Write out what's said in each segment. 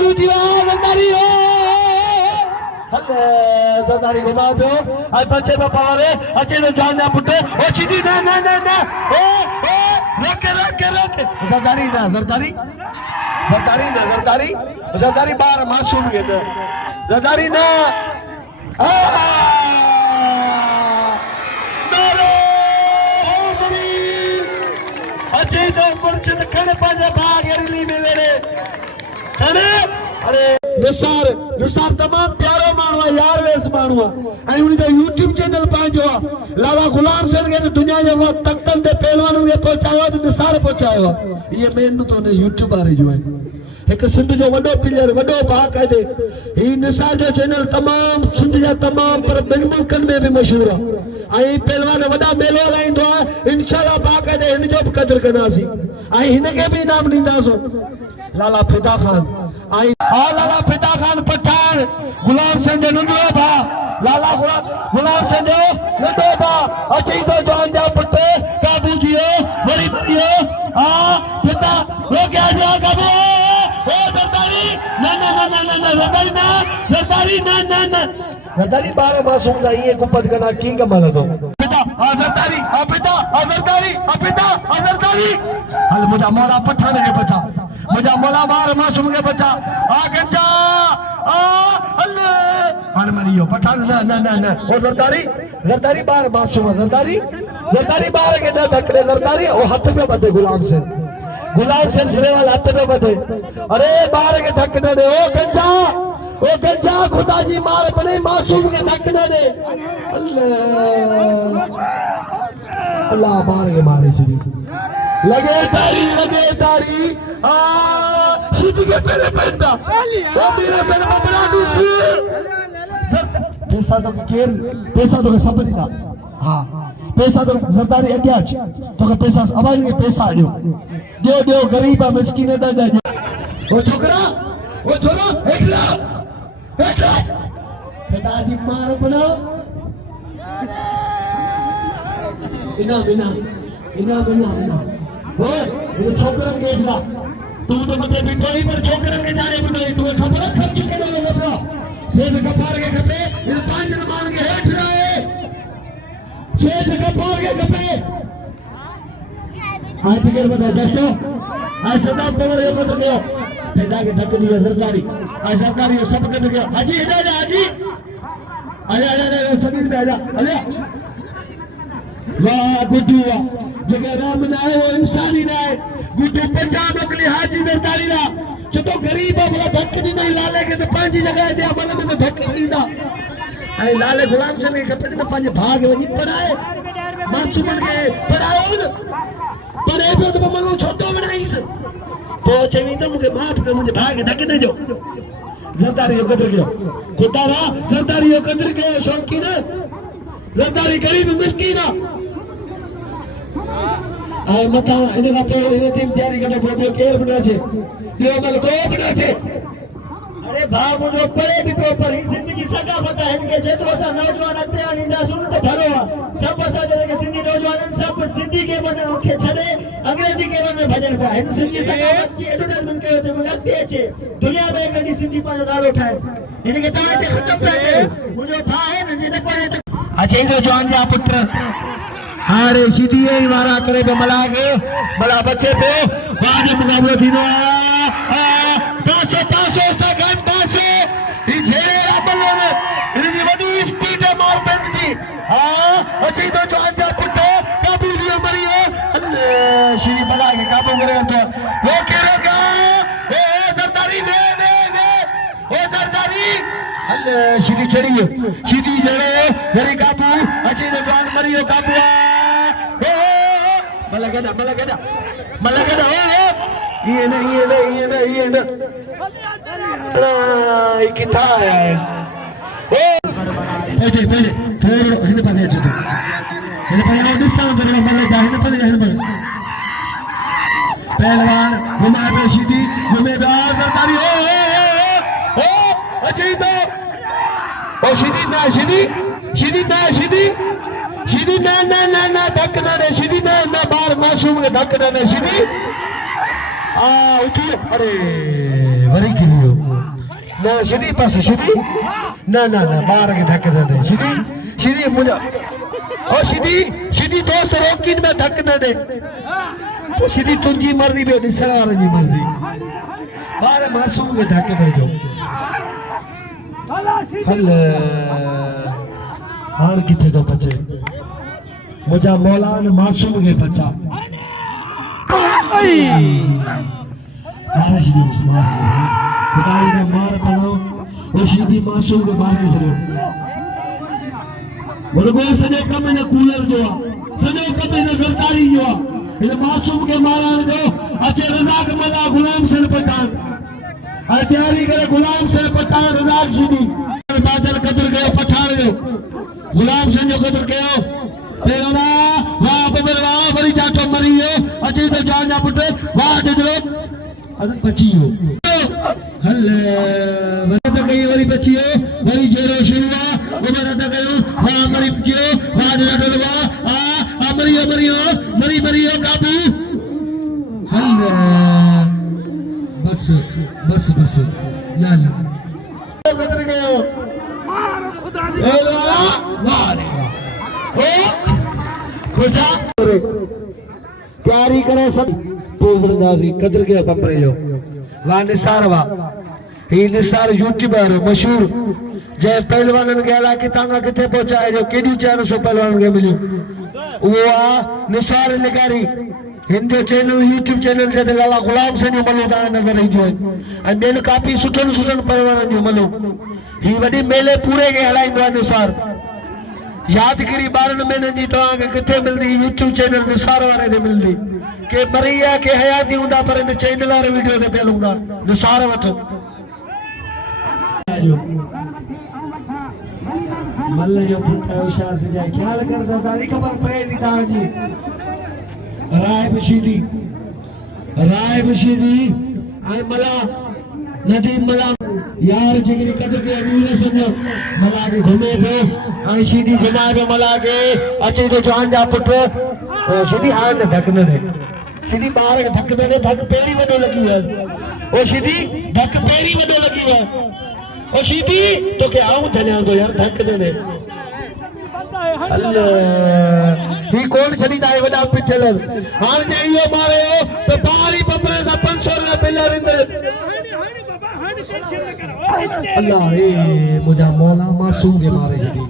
शुरू थी ज़रदारी हो हले ज़रदारी घुमा दो आज बच्चे पे पावे अच्छे तो जान जा पुटे ओ सीधी ना ना ना ना ओ रोके ज़रदारी ना ज़रदारी ज़रदारी बार मासूम है ना ज़रदारी ना अच्छे तो मुर्शिद खण पांजा भाग रली में वेरे खणे अरे निसार तमाम प्यारो मानू यार वेस मानू आई उन YouTube चैनल पांजो लाला गुलाम सिंह के दुनिया जो वक्त तख्तन ते पहलवानन के पहुंचायो तो निसार पहुंचायो ये मेन तो ने YouTube वाले जो है एक सिंध जो वडो प्लेयर वडो भाग है ही निसार जो चैनल तमाम सिंध जा तमाम पर बिन मुल्कन में भी मशहूर है आई पहलवान वडा मेलो लाइंदो इंशाल्लाह भाग है इन जो कदर करनासी आई इन के भी इनाम लींदासो लाला फिदा खान आई लाला फिदा खान पठान गुलाम सिंह नंदो भा लाला गुलाम सिंह नंदो भा अची तो जान जा पुटे काबू जियो वरी मरियो फिदा हो गया जा कबो ओ ज़रदारी ना ज़रदारी 12 मासूम दा ये गुपत कना की कमाल दो फिदा ज़रदारी हल मुजा मौला पठान के बचा मुझा मोला बार मासूम के बचा गंजा अल्लाह हन मरियो पठान ना ओ ज़रदारी बार मासूम ज़रदारी बार के ना धकड़े ज़रदारी ओ हाथ पे बदे गुलाम से सिरे वाला हाथ पे बदे अरे बार के धकड़े दे ओ गंजा खुदा जी मार बने मासूम के धकड़े दे अल्लाह बार के मारे सी लगे तारी सीधी के पहले पहनता वो मेरा सर बबरा दूसरी पैसा तो सब नहीं था हाँ पैसा तो ज़रदारी अत्याच तो के पैसा अबाई के पैसा दियो गरीब मिस्कीन दा वो छोकरा एकला पिताजी मार बना इना वो छोकरन के इजला तू तो मते बिठो ही पर छोकरन के जाने बिठो तू खबर खर्च केनो लबरा सेठ कपार के खपे इन 5 मान के हेठ रहे सेठ कपार के खपे आज टिकट बता दसो आज सदा पवर ये मत गयो सेठा के धक दिया ज़रदारी आज ज़रदारी सब के गयो हाजी हाजी आजा समीर पे आजा अले वाह गुड्डू वाह जगह राम ना है वो इंसानी ना है गुड्डू पंजाब अगली हाजी ज़रदारी ला चतो गरीब बोला धक नहीं लाले के तो पांची जगह दे बोले में तो धक दीदा आई लाले गुलाम सिंह के खपे न पांच भाग वनी पढ़ाए मासूमन के पढ़ाओ पढ़े पे तो मनो छोटो बनाईस तो चवी तो मुझे माफ कर मुझे भाग धक न जो ज़रदारी यो कदर गयो खुदा वा ज़रदारी यो कदर गयो शौकीन ज़रदारी गरीब मिस्कीन आई मता इन का पे इन टीम तैयारी करे बोलो केर बना छे यो मल को बना छे अरे भाव मुझे पड़े भी प्रॉपर ही जिंदगी सका पता है इनके जेतरो सा नौजवान अते आनिंदा सुन तो भरो सब बसा जे के सिंधी नौजवान सब सिंधी के बने के छड़े अंग्रेजी के बने भजन पा इन सिंधी सका की एडवर्टाइजमेंट के तो लगते छे दुनिया में कदी सिंधी पानो नालो ठाए इनके ताते खत्म पे मुझे भा है न जे देखो अच्छा जो जवान जा पुत्र हारे सीधी ही मारा करे पे मला बच्चे पे बाद मुकाबला थीनो पासो स्टगन पासो ई झेरे राबल में इनकी वडी स्पीड है मार पेन थी अच्छी तो जवान जा पुत्र काबू दियो मरियो अल्लाह श्री बला के काबू करे तो वो केरेगा ओ ज़रदारी वे ओ ज़रदारी अल्लाह सीधी चढ़ी सीधी जड़े गरी काबू अच्छी तो जवान मरियो काबू Malagada. Iya na. Kita ya. Pede. Thoro ini pada aja tu. Ini pada awak disam tu dalam malaga. Ini pada. Pehलवान घुमा पे सीधी घूमे बाहर ज़रदारी ओ अच्छा तो ओ सीधी ना धक्का रे सीधी ना बाहर मासूम के धक्का रे सीधी उठी अरे वरी गिरियो ना श्री बस श्री ना ना ना बार के धक दे श्री श्री मुझे ओ श्री दोस्त रोकिन में धक न दे तो श्री तुझी मर्जी बे दिसण वारे जी मर्जी बार मासूम के धक दे जो हल हाल किथे तो बचे मुझा मौलान मासूम के बचा खुदाई ने मार पड़ो वो सीधी मासूम के मार के चलो बोलो सॼो कम ने कूलर जो सॼो कम ने गरदारी जो इन मासूम के मारण जो अचे रज़ाक मल्ला गुलाम सन पठान आ तैयारी करे गुलाम सन पठान रज़ाक सीधी बादल कदर गयो पठान जो गुलाम सन जो कदर कयो पेरा वाह बबर वाह वरी जाटो मरी गयो अचे तो जान जा पुट वाह जजरो अद बचियो हल वरद कई वरी बचियो वरी जेरो शुरुआ वरद कयो वाह मरी बचियो वाह जजरो आ मरी मरियो काबू हल बस ला कदर गयो मार खुदा दी वाह रे वाह खुशा तैयारी करे सब पोवरदासी कदर के बपरे जो वा निसार वा ही निसार यूट्यूबर मशहूर जे पहलवानन के अला कितांगा किथे पहुंचाए जो केडी 400 पहलवान के मिलियो वो आ निसार लिगारी हिंदू चैनल यूट्यूब चैनल जे लाला गुलाम से जो मलो दा नजर आई जो ए बेन काफी सुठन पहलवान जो मलो ही वडी मेले पूरे के हलाइंदो निसार यादगिरी 12 महीने जी तो आगे किथे मिलदी यूट्यूब चैनल निसार वाले दे मिलदी के मरिया के हयाती हुंदा पर इन चैनल वाले वीडियो दे पेलूंगा निसार वठ मल्ले जो पुट होशियार थी जाए ख्याल कर सरदारी खबर पए दी ता जी राय बशीदी आई मला नदीम मला यार जिगरी कदर के अमीर संग मला के घुमे थे आई सीधी घुमा के मला के अचे तो जान जा पुट सीधी हां ने धक ने सीधी बाहर के धक ने धक पेरी वडो लगी है ओ सीधी धक पेरी वडो लगी है ओ सीधी तो के आऊं थल्या तो यार धक ने अल्लाह ही कौन छड़ी दाए वडा पिछल हां जे यो मारे तो बारी बपरे सा 500 रुपया पेला रिंदे अल्लाह रे मुझा मौला मासूम के मारे जदी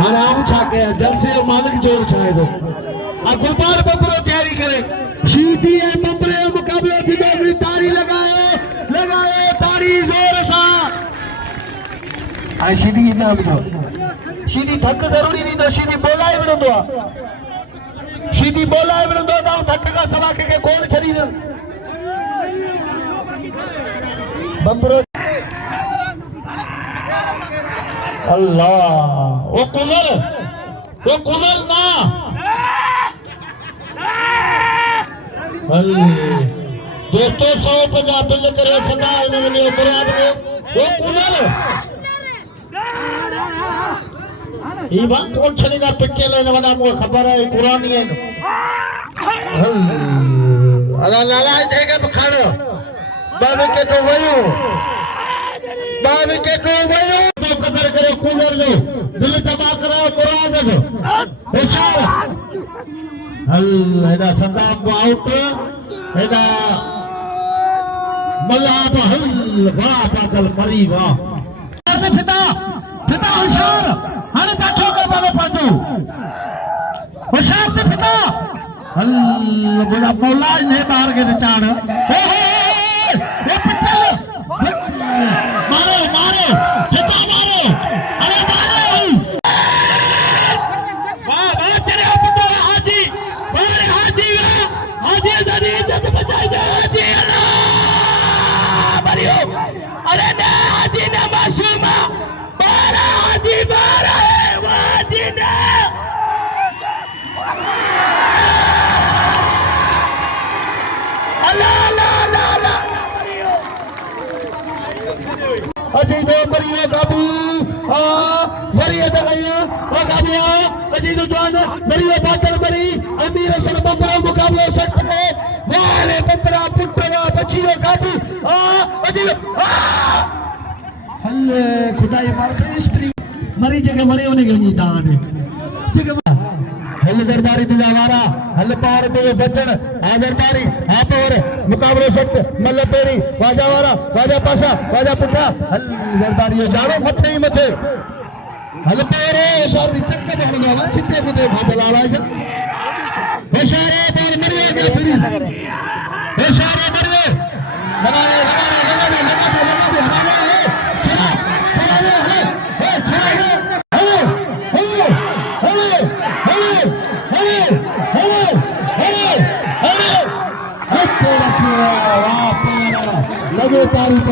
हराम छा के जलसे मालिक जोर छाए दो आ गुलबार बपरो तैयारी करे सीधी है बपरे मुकाबले थी दो तारी लगाए तारी जोर सा आई सीधी इनाम दो सीधी थक जरूरी नहीं दो सीधी बोलाए बिनो सीधी बोलाए बिनो दो थक का सवा के कौन शरीर बम्बरो अल्लाह वो कूलर ना दोस्तों 150 बिल करे सदा इन्होंने मुराद ने वो कूलर ये बात कौन छली ना पिटे लेने वाला मुझे खबर है कुरानी है अल्लाह लाला देगा बखाड़ो बाबे के तो वयो तो कदर करे कूलर लो दिल तबाह कराओ कुरान दो होशियार अल्लाह एदा सदाब आउट एदा मल्ला हल वाह पागल मरी वाह फिदा होशियार हर दाठो का बाबे पादो होशियार से फिदा हल बड़ा मौला ने बाहर के चाड़ ए पिटल मारो फिदा मारो अरे मारो वाह तेरे पुत्र हाजी अरे हाजी जरी इज्जत बचाई दे हाजी अल्लाह मरियो अरे ना हाजी ना मासूमा बारा हाजी बारा हाजी ना अल्लाह अजय दो मरियो बाबू वरी दगाइया वगाबिया अजीज जवान मरी बादल मरी अमीर असल बबरा मुकाबला सकते हैं वाले बबरा पुटरा बचियो काबू अजीज हल्ले खुदाई मार स्प्री मरी जगह मरे होने गई दान जगह हल जरदारी तुझा वारा हल पार तुझे बचन आ जरदारी आप और मुकाबले सख्त मल पेरी वाजा वारा वाजा पासा वाजा पुठा हल जरदारी जानो मथे ही मथे हल पेरे शादी चक्कर हल गया चित्ते कुते फादल आला है इशारे पर मरिया के फिर इशारे पर लगाए लगे तारीफ